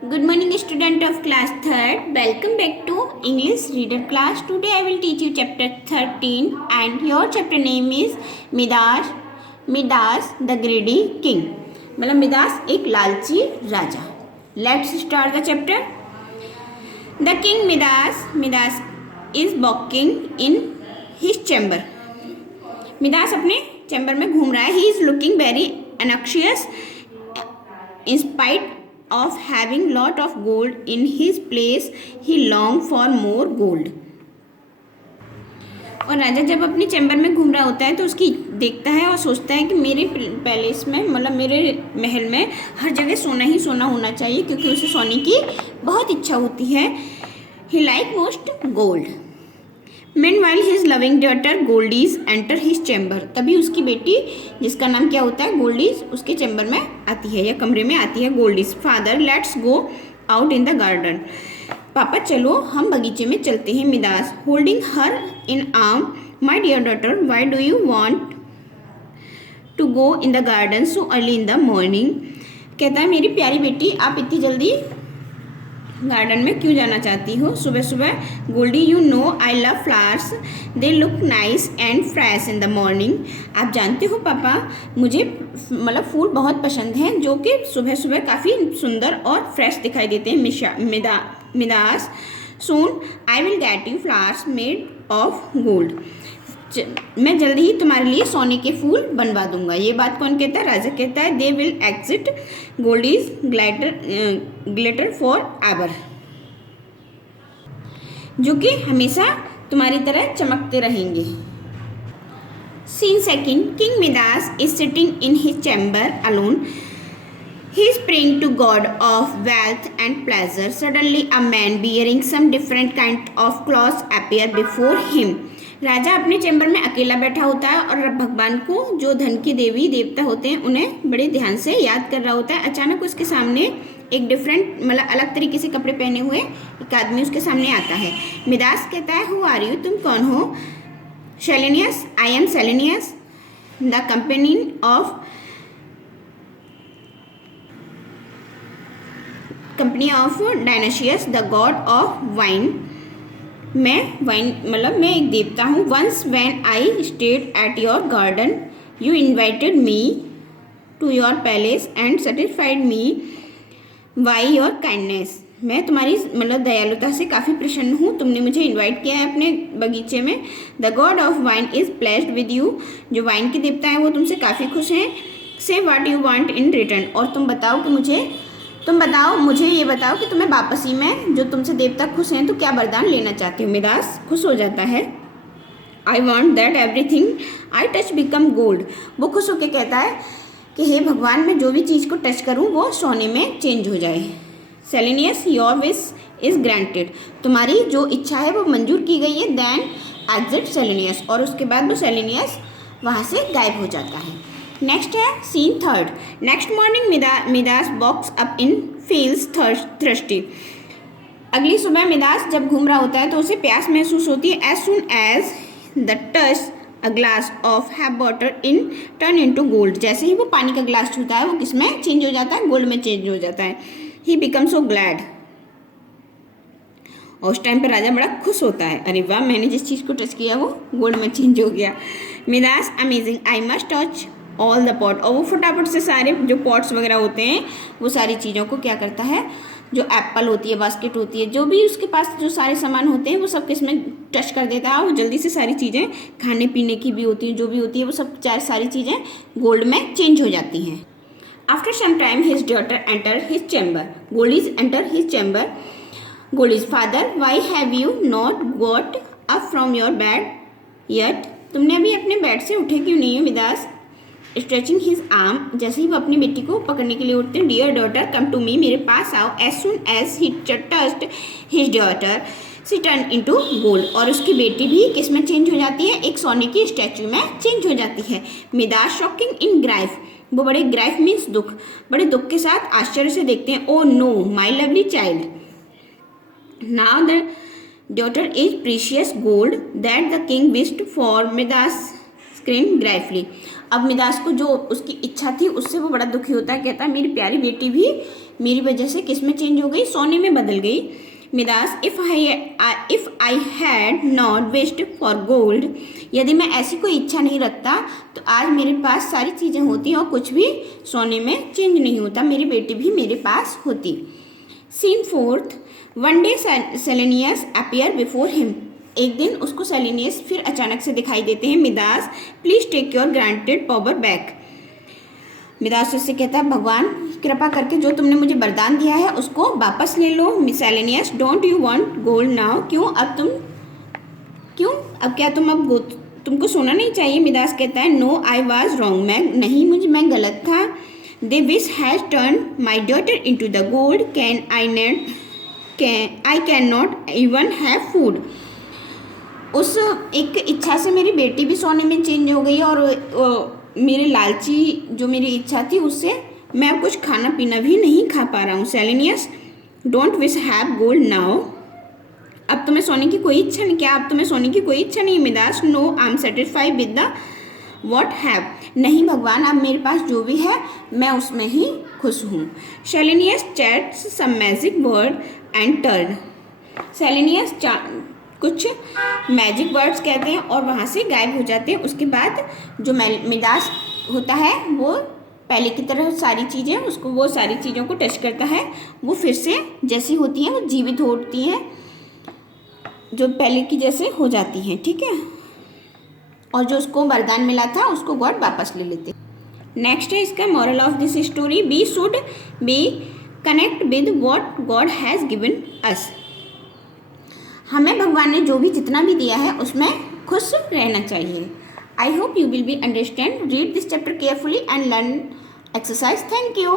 Good morning, student of class 3rd. Welcome back to English reader class. Today I will teach you chapter 13 and your chapter name is Midas the greedy king. मतलब Midas एक लालची राजा. Let's start the chapter. The king Midas is walking in his chamber. Midas अपने chamber में घूम रहा है. He is looking very anxious in spite of having lot of gold in his place. He long for more gold. और राजा जब अपने chamber में घूम रहा होता है तो उसकी देखता है और सोचता है कि मेरे पैलेस में मतलब मेरे महल में हर जगह सोना ही सोना होना चाहिए, क्योंकि उसे सोने की बहुत इच्छा होती है. He like most gold. Meanwhile his loving daughter Goldies enter his chamber. तभी उसकी बेटी जिसका नाम क्या होता है गोल्डीज उसके चैम्बर में आती है या कमरे में आती है. Goldie's father let's go out in the garden. पापा चलो हम बगीचे में चलते हैं. Midas holding her in arm my dear daughter why do you want to go in the garden so early in the morning. कहता है मेरी प्यारी बेटी आप इतनी जल्दी गार्डन में क्यों जाना चाहती हो सुबह सुबह. Goldie you know I love flowers they look nice and fresh in the morning. आप जानते हो पापा मुझे मतलब फूल बहुत पसंद हैं जो कि सुबह सुबह काफ़ी सुंदर और फ्रेश दिखाई देते हैं. Midas soon I will get you flowers made of gold. मैं जल्दी ही तुम्हारे लिए सोने के फूल बनवा दूंगा. ये बात कौन कहता है. राजा कहता है they will exit gold is glitter for ever. जो कि हमेशा तुम्हारी तरह चमकते रहेंगे. Scene second. King Midas is sitting in his chamber alone. He is praying to God of wealth and pleasure. Suddenly a man wearing some different kind of clothes appear before him. राजा अपने chamber में अकेला बैठा होता है और भगवान को जो धन की देवी देवता होते हैं उन्हें बड़े ध्यान से याद कर रहा होता है. अचानक उसके सामने एक डिफरेंट मतलब अलग तरीके से कपड़े पहने हुए एक आदमी उसके सामने आता है. मिदास कहता है हु आर यू, तुम कौन हो. Silenus I am Silenus the companion of company of Dionysus the god of wine. मैं वाइन मतलब मैं एक देवता हूँ. Once when I stayed at your garden you invited me to your palace and satisfied me by your kindness. मैं तुम्हारी मतलब दयालुता से काफ़ी प्रसन्न हूँ. तुमने मुझे इनवाइट किया है अपने बगीचे में. The god of wine is placed with you. जो वाइन के देवता हैं वो तुमसे काफ़ी खुश हैं. से what you want in return. और तुम बताओ मुझे ये बताओ कि तुम्हें वापसी में जो तुमसे देवता खुश हैं तो क्या वरदान लेना चाहते हो. मिदास खुश हो जाता है. I want that everything I touch become gold. वो खुश होकर कहता है कि हे भगवान मैं जो भी चीज़ को टच करूँ वो सोने में चेंज हो जाए. Silenus your wish is granted. तुम्हारी जो इच्छा है वो मंजूर की गई है. Then exit Silenus. और उसके बाद वो सेलेनियस वहाँ से गायब हो जाता है. नेक्स्ट है scene third. Next morning Midas walks up in feels thirsty. अगली सुबह मिदास जब घूम रहा होता है तो उसे प्यास महसूस होती है. As soon as the touch a glass of have water in turn into gold. जैसे ही वो पानी का ग्लास छूता है वो किस में चेंज हो जाता है, गोल्ड में चेंज हो जाता है. He become so glad. और उस टाइम पर राजा बड़ा खुश होता है. अरे वाह मैंने जिस चीज़ को टच किया वो गोल्ड में चेंज हो गया. Midas amazing I must touch all the pot. और वो फटाफट से सारे जो पॉट्स वगैरह होते हैं वो सारी चीज़ों को क्या करता है, जो एप्पल होती है, बास्केट होती है, जो भी उसके पास जो सारे सामान होते हैं वो सब किसमें टच कर देता है. वो जल्दी से सारी चीज़ें खाने पीने की भी होती हैं जो भी होती है वो सब सारी चीज़ें गोल्ड में चेंज हो जाती हैं. After some time his daughter enter his chamber. Goldie's enter his chamber. Goldie's father why have you not got up from your bed yet. तुमने अभी अपने बेड से उठे क्यों नहीं हो. Midas stretching his arm. जैसे ही वो अपनी बेटी को पकड़ने के लिए उठते हैं. Dear daughter come to me, मेरे पास आओ. As soon as he touched his daughter she turn into gold. और उसकी बेटी भी किस में चेंज हो जाती है, एक सोने की स्टैचू में चेंज हो जाती है. मिदास शॉकिंग इन ग्राइफ. वो बड़े ग्राइफ मीन्स दुख, बड़े दुख के साथ आश्चर्य से देखते हैं. Oh no my lovely child now the daughter is precious gold that the king wished for. Midas scream griefly. अब मिदास को जो उसकी इच्छा थी उससे वो बड़ा दुखी होता है, कहता है मेरी प्यारी बेटी भी मेरी वजह से किस में चेंज हो गई, सोने में बदल गई। Midas if I had not wished for gold, यदि मैं ऐसी कोई इच्छा नहीं रखता तो आज मेरे पास सारी चीज़ें होती और कुछ भी सोने में चेंज नहीं होता, मेरी बेटी भी मेरे पास होती। Scene fourth, one day Silenus appear before him, एक दिन उसको सेलेनियस फिर अचानक से दिखाई देते हैं। Midas please take your granted power back, Midas उससे कहता है भगवान कृपा करके जो तुमने मुझे वरदान दिया है उसको वापस ले लो। Silenus don't you want gold now, क्यों अब क्या तुमको सोना नहीं चाहिए। मिदास कहता है नो आई वॉज रॉन्ग, मैं गलत था। The wish has turn my daughter into the gold, I can not even have food, उस एक इच्छा से मेरी बेटी भी सोने में चेंज हो गई और मेरे लालची जो मेरी इच्छा थी उससे मैं अब कुछ खाना पीना भी नहीं खा पा रहा हूँ। Silenus don't wish have gold now, अब तुम्हें सोने की कोई इच्छा नहीं, क्या अब तुम्हें सोने की कोई इच्छा नहीं। Midas no I am satisfied with the what have, नहीं भगवान अब मेरे पास जो भी है मैं उसमें ही खुश हूँ। Silenus chats some magic word and turn, Silenus कुछ मैजिक वर्ड्स कहते हैं और वहाँ से गायब हो जाते हैं। उसके बाद जो मिदास होता है वो पहले की तरह सारी चीज़ों को टच करता है, वो फिर से जैसी होती हैं वो जीवित होती हैं, जो पहले की जैसे हो जाती हैं, ठीक है। और जो उसको वरदान मिला था उसको गॉड वापस ले लेते। नेक्स्ट है इसका moral of this story, we should be connect with what God has given us, हमें भगवान ने जो भी जितना भी दिया है उसमें खुश रहना चाहिए। I hope you will be understand. Read this chapter carefully and learn exercise. Thank you.